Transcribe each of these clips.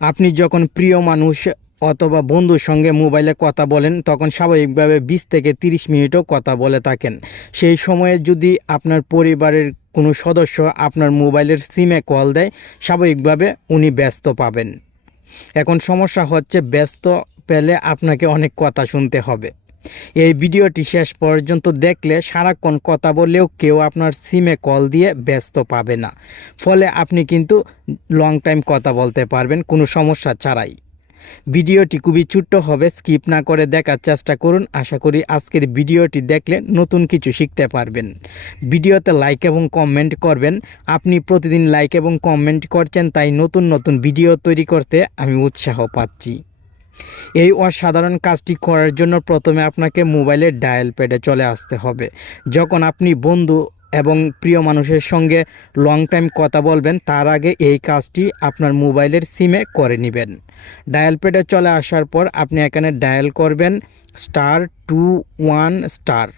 আপনি যখন প্রিয় মানুষ অথবা বন্ধুর সঙ্গে মোবাইলে কথা বলেন, তখন স্বাভাবিকভাবে বিশ থেকে তিরিশ মিনিটও কথা বলে থাকেন। সেই সময়ে যদি আপনার পরিবারের কোনো সদস্য আপনার মোবাইলের সিমে কল দেয়, স্বাভাবিকভাবে উনি ব্যস্ত পাবেন। এখন সমস্যা হচ্ছে, ব্যস্ত পেলে আপনাকে অনেক কথা শুনতে হবে। এই ভিডিওটি শেষ পর্যন্ত দেখলে সারাক্ষণ কথা বললেও কেউ আপনার সিমে কল দিয়ে ব্যস্ত পাবে না। ফলে আপনি কিন্তু লং টাইম কথা বলতে পারবেন, কোনো সমস্যা ছাড়াই। ভিডিওটি খুবই ছোট্ট হবে স্কিপ না করে দেখার চেষ্টা করুন। আশা করি আজকের ভিডিওটি দেখলে নতুন কিছু শিখতে পারবেন। ভিডিওতে লাইক এবং কমেন্ট করবেন। আপনি প্রতিদিন লাইক এবং কমেন্ট করছেন, তাই নতুন নতুন ভিডিও তৈরি করতে আমি উৎসাহ পাচ্ছি। এই অসাধারণ কাজটি করার জন্য প্রথমে আপনাকে মোবাইলের ডায়াল প্যাডে চলে আসতে হবে। যখন আপনি বন্ধু এবং প্রিয় মানুষের সঙ্গে লং টাইম কথা বলবেন, তার আগে এই কাজটি আপনার মোবাইলের সিমে করে নেবেন। ডায়াল প্যাডে চলে আসার পর আপনি এখানে ডায়াল করবেন স্টার টু ওয়ান স্টার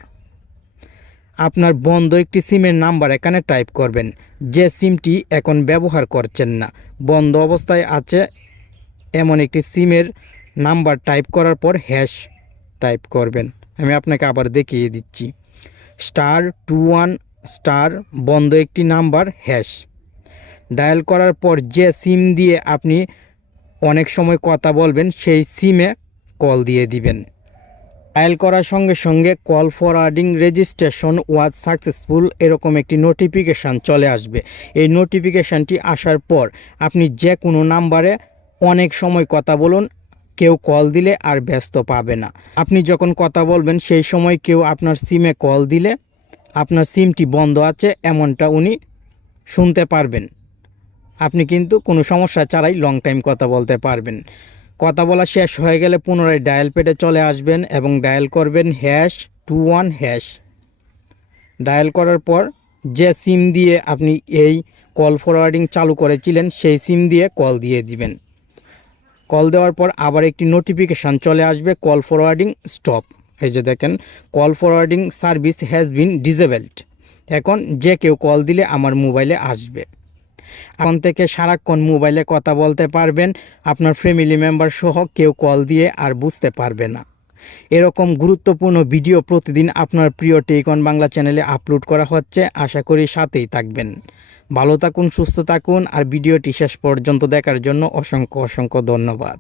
আপনার বন্ধ একটি সিমের নাম্বার এখানে টাইপ করবেন। যে সিমটি এখন ব্যবহার করছেন না, বন্ধ অবস্থায় আছে এমন একটি সিমের নাম্বার টাইপ করার পর হ্যাশ টাইপ করবেন। আমি আপনাকে আবার দেখিয়ে দিচ্ছি। স্টার টু ওয়ান স্টার বন্ধ একটি নাম্বার হ্যাশ। ডায়াল করার পর যে সিম দিয়ে আপনি অনেক সময় কথা বলবেন, সেই সিমে কল দিয়ে দিবেন। ডায়াল করার সঙ্গে সঙ্গে call forwarding registration was successful এরকম একটি নোটিফিকেশান চলে আসবে। এই নোটিফিকেশানটি আসার পর আপনি যে কোনো নাম্বারে অনেক সময় কথা বলুন কেউ কল দিলে আর ব্যস্ত পাবে না। আপনি যখন কথা বলবেন, সেই সময় কেউ আপনার সিমে কল দিলে আপনার সিমটি বন্ধ আছে, এমনটা উনি শুনতে পারবেন। আপনি কিন্তু কোনো সমস্যা ছাড়াই লং টাইম কথা বলতে পারবেন। কথা বলা শেষ হয়ে গেলে পুনরায় ডায়াল পেটে চলে আসবেন এবং ডায়াল করবেন hash two one hash dial করার পর যে সিম দিয়ে আপনি এই কল ফরওয়ার্ডিং চালু করেছিলেন, সেই সিম দিয়ে কল দিয়ে দিবেন। কল দেওয়ার পর আবার একটি নোটিফিকেশান চলে আসবে কল ফরওয়ার্ডিং স্টপ এই যে দেখেন call forwarding service has been disabled এখন যে কেউ কল দিলে আমার মোবাইলে আসবে। এখন থেকে সারাক্ষণ মোবাইলে কথা বলতে পারবেন, আপনার ফ্যামিলি মেম্বার সহ কেউ কল দিয়ে আর বুঝতে পারবে না। এরকম গুরুত্বপূর্ণ ভিডিও প্রতিদিন আপনার প্রিয় টেকন বাংলা চ্যানেলে আপলোড করা হচ্ছে, আশা করি সাথেই থাকবেন। ভালো থাকুন সুস্থ থাকুন আর ভিডিওটি শেষ পর্যন্ত দেখার জন্য অসংখ্য অসংখ্য ধন্যবাদ।